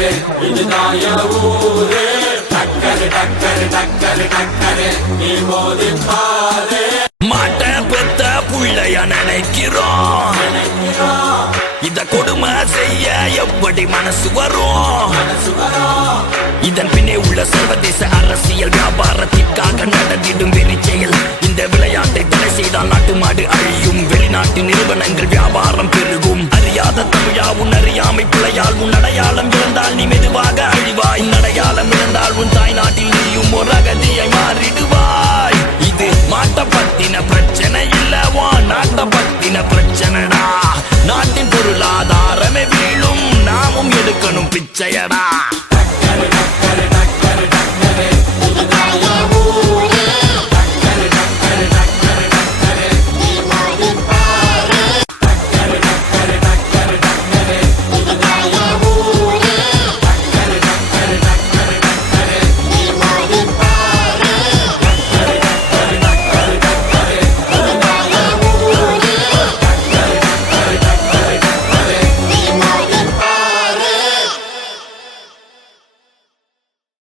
டக்கரு இதுதான் என் ஊரு டக்கரு டக்கரு டக்கரு டக்கரு நீ மோதி பாரு மாட்ட பெத்த புள்ளைய நினைக்கிறோம் இத கொடுமை செய்ய எப்படி மனசு வரும் இதன் பின்னே உள்ள சர்வதேச அரசியல் வியாபாரத்திற்காக நடந்திடும் வெறி செயல் இந்த விளையாட்டை தடை செய்தால் நாட்டு மாடு அழியும் வெளிநாட்டு நிறுவனங்கள் வியாபாரம் பெருகும் அறியாத தமிழா உன் அறியாமை பிள்ளையால் உன் அடையாளம் இழந்தால் நீ மெதுவாக அழிவாய் அடையாளம் இழந்தால் உன் தாய் நாட்டில் நீயும் ஒரு அகதியை மாறிடுவாய் இது மாட்ட பத்தின பிரச்சனை இல்லவா நாட்ட பத்தின பிரச்சனைடா நாட்டின் பொருளாதாரமே வீழும் நாமும் எடுக்கணும் பிச்சையடா